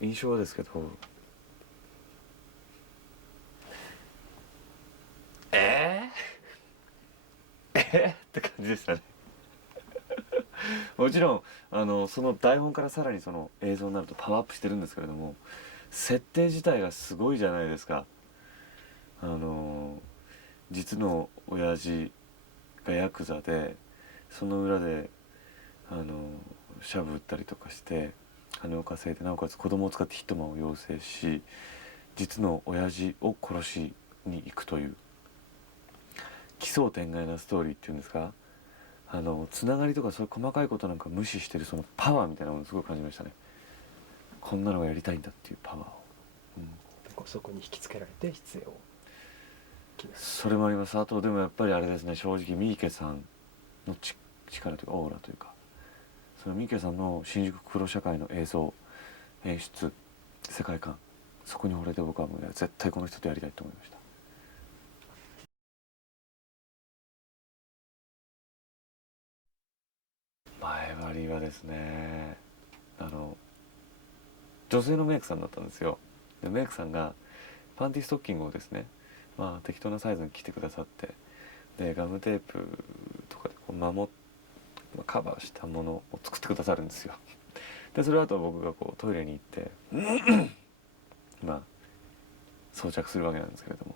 印象はですけど、えって感じでしたね。もちろんその台本からさらにその映像になるとパワーアップしてるんですけれども、設定自体がすごいじゃないですか。あの実の親父がヤクザで、その裏であのシャブ打ったりとかして金を稼いで、なおかつ子供を使ってヒットマンを養成し、実の親父を殺しに行くという奇想天外なストーリーっていうんですか。つながりとかそういう細かいことなんか無視してるそのパワーみたいなものをすごい感じましたね。こんなのがやりたいんだっていうパワーを、うん、そこに引きつけられて出演を決める。それもあります。あとでもやっぱりあれですね、正直三池さんの力というかオーラというか、その三池さんの新宿黒社会の映像、演出、世界観、そこに惚れて僕はもう絶対この人とやりたいと思いました。前張りはですね、あの女性のメイクさんだったんですよ。でメイクさんがパンティストッキングをですね、まあ適当なサイズに着てくださって、でガムテープとかでこうカバーしたものを作ってくださるんですよ。でそれあと僕がこうトイレに行ってまあ装着するわけなんですけれども、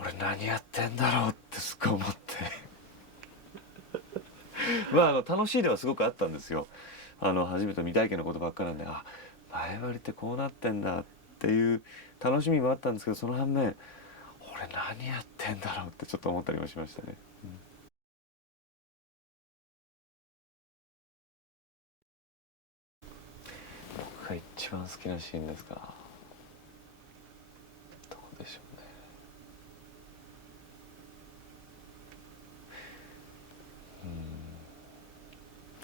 俺何やってんだろうってすっごい思ってまあ楽しいではすごくあったんですよ。初めて未体験のことばっかなんで、あ、前張りってこうなってんだっていう楽しみもあったんですけど、その反面俺何やってんだろうってちょっと思ったりもしましたね。僕が一番好きなシーンですか。どこでしょうね。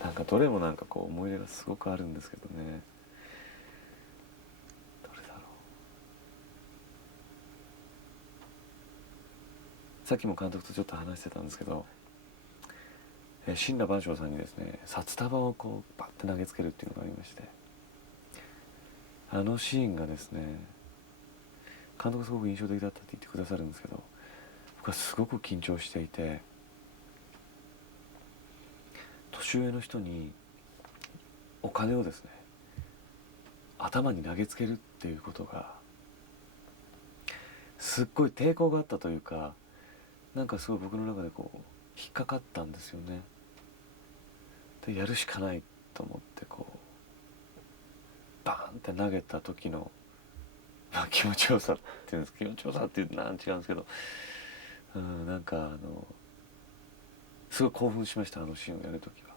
なんかどれもなんかこう思い出がすごくあるんですけどね。どれだろう。さっきも監督とちょっと話してたんですけど、森羅万象さんにですね札束をこうバッて投げつけるっていうのがありまして、あのシーンがですね、監督すごく印象的だったって言ってくださるんですけど、僕はすごく緊張していて、年上の人にお金をですね頭に投げつけるっていうことがすっごい抵抗があったというか、なんかすごい僕の中でこう引っかかったんですよね。でやるしかないと思ってこうバーンって投げた時の、まあ、気持ちよさっていうんですか、気持ちよさっていうのは違うんですけど、なんかすごい興奮しました、あのシーンをやるときは。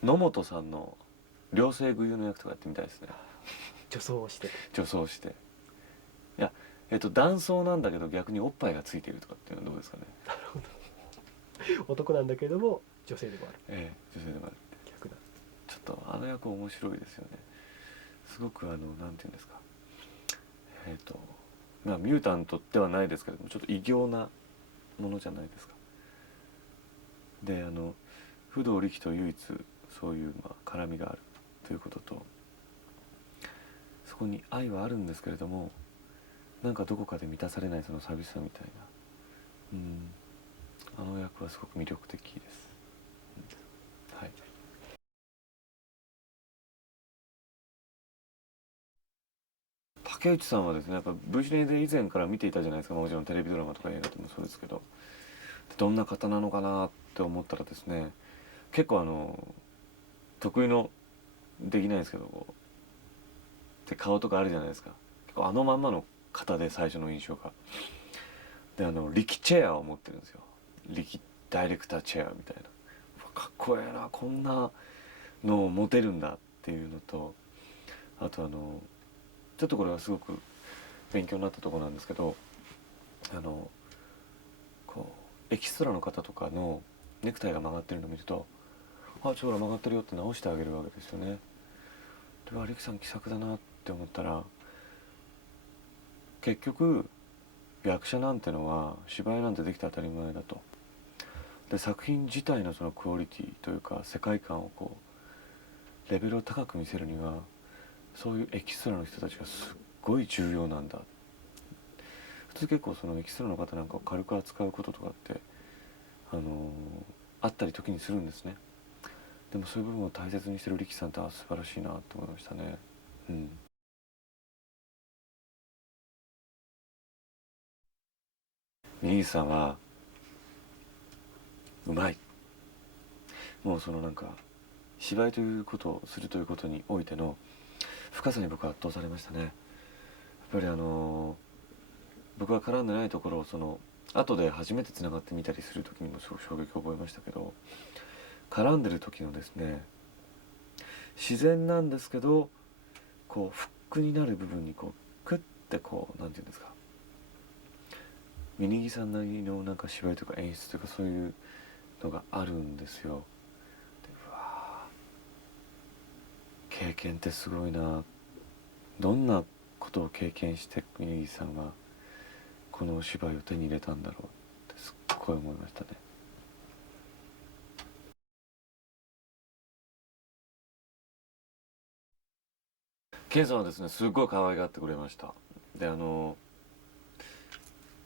野本さんの両性具有の役とかやってみたいですね。女装をして女装して、いや男装なんだけど逆におっぱいがついているとかっていうのはどうですかね。男なんだけども女性でもある、女性でもある。逆だ。ちょっとあの役面白いですよね。すごくなんていうんですか、えっ、とまあミュータントではないですけれども、ちょっと異形なものじゃないですか。で不動力と唯一そういう、まあ、絡みがあるということと、そこに愛はあるんですけれども、なんかどこかで満たされないその寂しさみたいな、あの役はすごく魅力的です、はい。竹内さんはですね、やっぱ V シネで以前から見ていたじゃないですか、もちろんテレビドラマとか映画でもそうですけど、どんな方なのかなって思ったらですね、結構得意のできないですけどって顔とかあるじゃないですか。結構あのまんまの方で最初の印象が。で力チェアを持ってるんですよ。力ダイレクターチェアみたいな。かっこええな、こんなのを持てるんだっていうのと、あとちょっとこれはすごく勉強になったところなんですけど、こうエキストラの方とかのネクタイが曲がってるのを見ると、あ、ちょっと曲がってるよって直してあげるわけですよね。で、力さん気さくだなって思ったら、結局役者なんてのは芝居なんてできて当たり前だと。で作品自体のそのクオリティというか世界観をこうレベルを高く見せるにはそういうエキストラの人たちがすっごい重要なんだ。普通結構そのエキストラの方なんかを軽く扱うこととかってあのーあったり時にするんですね。でもそういう部分を大切にしてる力さんって素晴らしいなと思いましたね。うん。ミニーさんはうまい。もうそのなんか芝居ということをするということにおいての深さに僕は圧倒されましたね。やっぱり僕は絡んでないところをその後で初めてつながってみたりする時にもすごく衝撃を覚えましたけど、絡んでる時のですね自然なんですけどこうフックになる部分にこうクッてこうなんていうんですか、ミニギさんなりのなんか芝居とか演出とかそういうのがあるんですよ。でうわ経験ってすごいな、どんなことを経験してミニギさんはこのお芝居を手に入れたんだろうってすっごい思いましたね。ケンさんはですねすっごい可愛がってくれました。で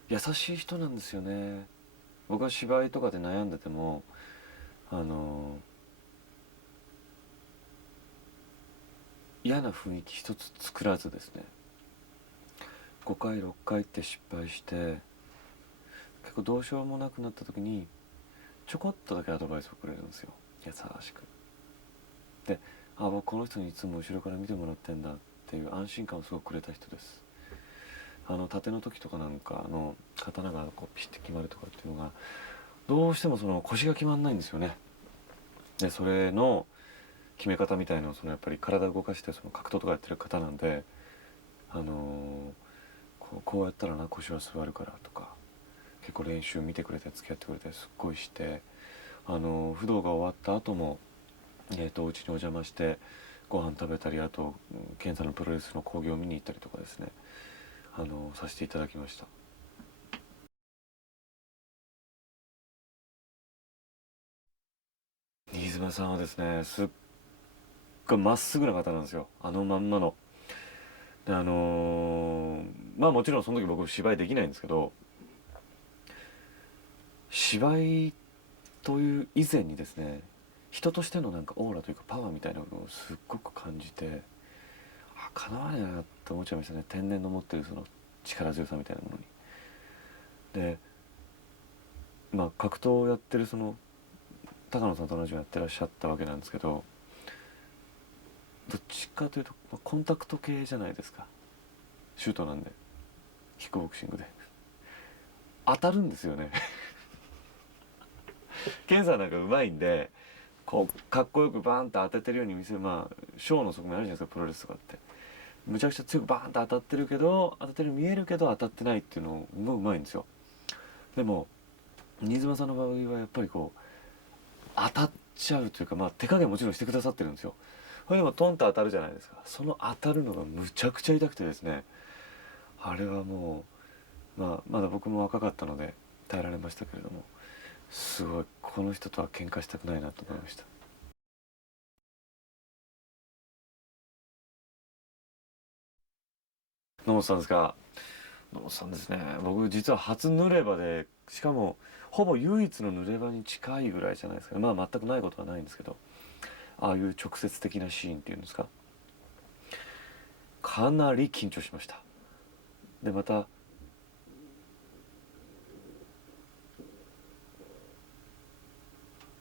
優しい人なんですよね。僕は芝居とかで悩んでてもあの嫌な雰囲気一つ作らずですね、5回6回って失敗して結構どうしようもなくなった時にちょこっとだけアドバイスをくれるんですよ、優しく。で、あ、僕この人にいつも後ろから見てもらってんだっていう安心感をすごくくれた人です。盾の時とかなんか刀がこうピシッて決まるとかっていうのがどうしてもその腰が決まんないんですよね。でそれの決め方みたいなそのやっぱり体を動かしてその格闘とかやってる方なんで、あのーこうやったらな腰は座るからとか結構練習見てくれて付き合ってくれてすっごいして、武道が終わった後もうちにお邪魔してご飯食べたり、あと健さんのプロレスの興行を見に行ったりとかですね、させていただきました。新妻さんはですねすっごいまっすぐな方なんですよ、まんまの。でまあもちろんその時僕芝居できないんですけど、芝居という以前にですね人としてのなんかオーラというかパワーみたいなのをすっごく感じて、かなわねえなって思っちゃいましたね、天然の持ってるその力強さみたいなものに。でまあ格闘をやってるその高野さんと同じようにやってらっしゃったわけなんですけど、どっちかというと、コンタクト系じゃないですか。シュートなんでキックボクシングで当たるんですよね。ケンさんなんかうまいんでこうかっこよくバーンと当ててるように見せる、まあショーの側面あるじゃないですかプロレスとかって。むちゃくちゃ強くバーンと当たってるけど当たってるように見えるけど当たってないっていうのもうまいんですよ。でも新妻さんの場合はやっぱりこう当たっちゃうというか、まあ手加減もちろんしてくださってるんですよ。これでもトンと当たるじゃないですか。その当たるのがむちゃくちゃ痛くてですね、あれはもう、まあ、まだ僕も若かったので耐えられましたけれども、すごいこの人とは喧嘩したくないなと思いました。野本さんですか。野本さんですね、僕実は初濡れ場で、しかもほぼ唯一の濡れ場に近いぐらいじゃないですかね。まあ全くないことはないんですけど、ああいう直接的なシーンっていうんですか、かなり緊張しました。でまた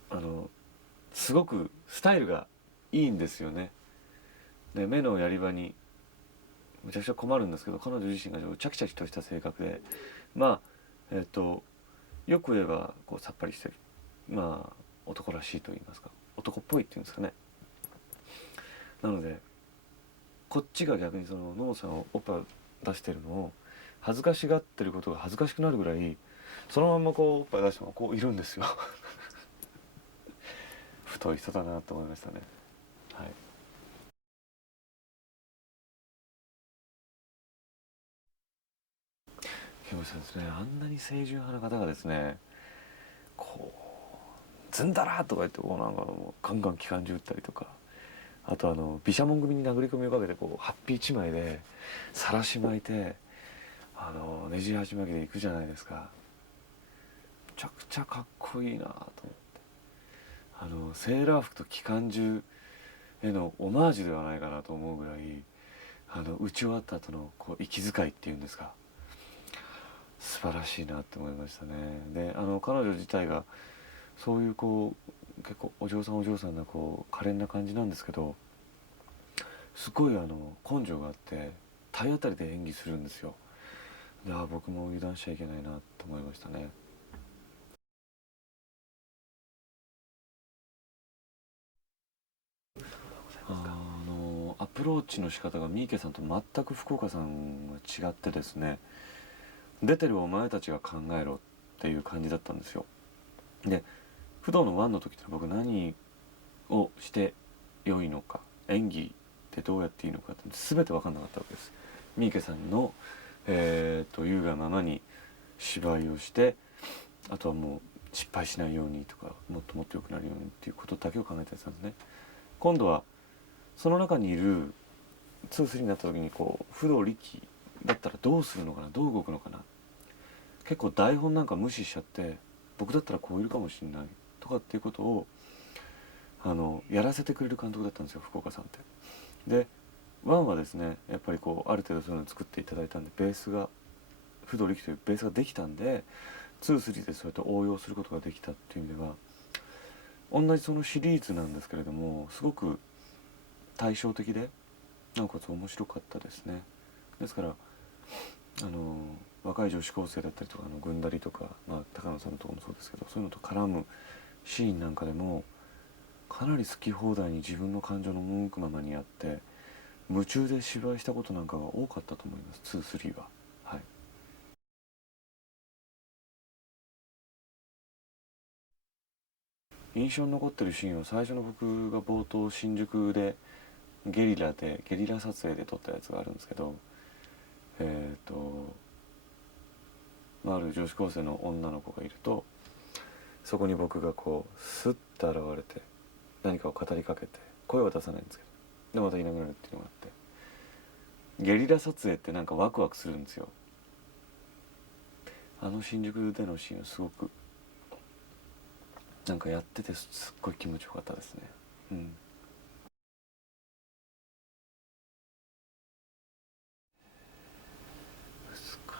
あのすごくスタイルがいいんですよね。で目のやり場にむちゃくちゃ困るんですけど、彼女自身がチャキチャキとした性格で、まあよく言えばこうさっぱりしてる、まあ男らしいと言いますか男っぽいっていうんですかね。なのでこっちが逆にその野本さんをおっぱい出してるのを恥ずかしがってることが恥ずかしくなるぐらいそのまんまこうおっぱい出したままこういるんですよ。太い人だなと思いましたね。はい。木下さんですね、あんなに清純派な方がですねこずんだらとか言ってこうなんかもうガンガン機関銃撃ったりとか、あと毘沙門組に殴り込みをかけてこうハッピー一枚で晒し巻いてねじ鉢巻きで行くじゃないですか。めちゃくちゃかっこいいなと思って、セーラー服と機関銃へのオマージュではないかなと思うぐらい撃ち終わった後のこう息遣いっていうんですか、素晴らしいなって思いましたね。で彼女自体がそういうこう結構お嬢さんなこう可憐な感じなんですけど、すごい根性があって体当たりで演技するんですよ。いや僕も油断しちゃいけないなと思いましたね。アプローチの仕方が三池さんと全く福岡さんは違ってですね、出てるお前たちが考えろっていう感じだったんですよ。で不動の1の時って僕何をして良いのか、演技ってどうやっていいのかって全て分かんなかったわけです。三池さんの優雅なままに芝居をして、あとはもう失敗しないようにとかもっともっと良くなるようにっていうことだけを考えてたんですね。今度はその中にいる2、3になった時にこう不動力だったらどうするのかな、どう動くのかな、結構台本なんか無視しちゃって僕だったらこういるかもしれないとかっていうことをやらせてくれる監督だったんですよ、福岡さんって。で1はですねやっぱりこうある程度そういうのを作っていただいたんで、ベースが不動力というベースができたんで2、3でそうやって応用することができたっていう意味では同じそのシリーズなんですけれどもすごく対照的でなおかつ面白かったですね。ですから若い女子高生だったりとか軍だりとか、高野さんのところもそうですけど、そういうのと絡むシーンなんかでもかなり好き放題に自分の感情の赴くままにやって夢中で芝居したことなんかが多かったと思います、2、3は。はい。印象に残ってるシーンは最初の僕が冒頭新宿でゲリラ撮影で撮ったやつがあるんですけど、ある女子高生の女の子がいると、そこに僕がこうスッと現れて何かを語りかけて声は出さないんですけど、でまたいなくなるっていうのがあって、ゲリラ撮影ってなんかワクワクするんですよ。新宿でのシーンはすごくなんかやっててすっごい気持ちよかったですね。うん。難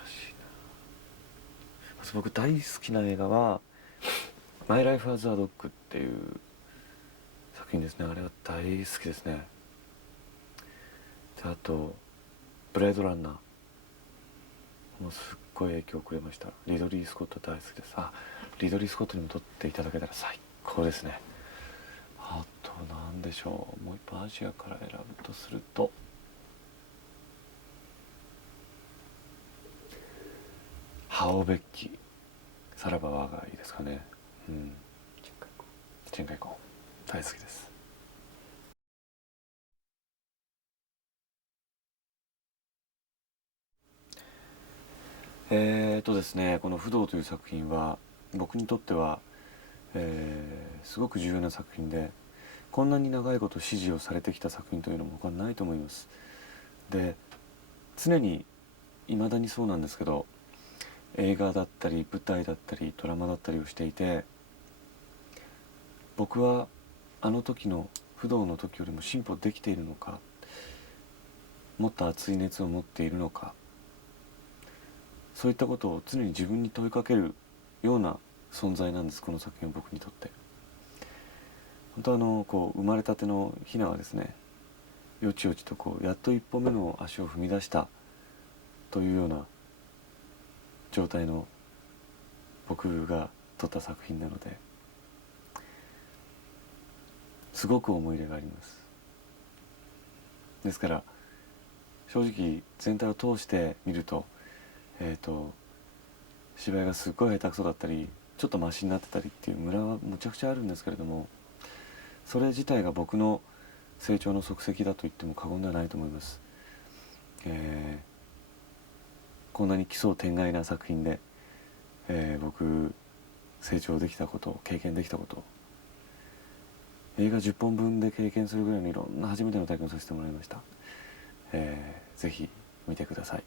しいな。まず僕大好きな映画は「マイ・ライフ・アズ・ア・ドッグ」っていう作品ですね。あれは大好きですね。であと「ブレードランナー」もうすっごい影響をくれました。リドリー・スコット大好きです。リドリー・スコットにも撮っていただけたら最高ですね。あと何でしょう、もう一本アジアから選ぶとするとハオベッキ、さらば我がいいですかね。うん。チェンカイコン大好きです。ですね、この「不動」という作品は僕にとっては、すごく重要な作品で、こんなに長いこと支持をされてきた作品というのも僕はないと思います。で常に未だにそうなんですけど、映画だったり舞台だったりドラマだったりをしていて、僕はあの時の不動の時よりも進歩できているのか、もっと熱い熱を持っているのか、そういったことを常に自分に問いかけるような存在なんです、この作品は僕にとって。本当こう生まれたてのヒナはですね、よちよちとこうやっと一歩目の足を踏み出したというような状態の僕が撮った作品なので、すごく思い入れがあります。ですから正直全体を通して見ると、芝居がすっごい下手くそだったりちょっとマシになってたりっていうムラはむちゃくちゃあるんですけれども、それ自体が僕の成長の足跡だと言っても過言ではないと思います。こんなに奇想天外な作品で、僕成長できたこと、経験できたこと、映画10本分で経験するぐらいのいろんな初めての体験をさせてもらいました。ぜひ見てください。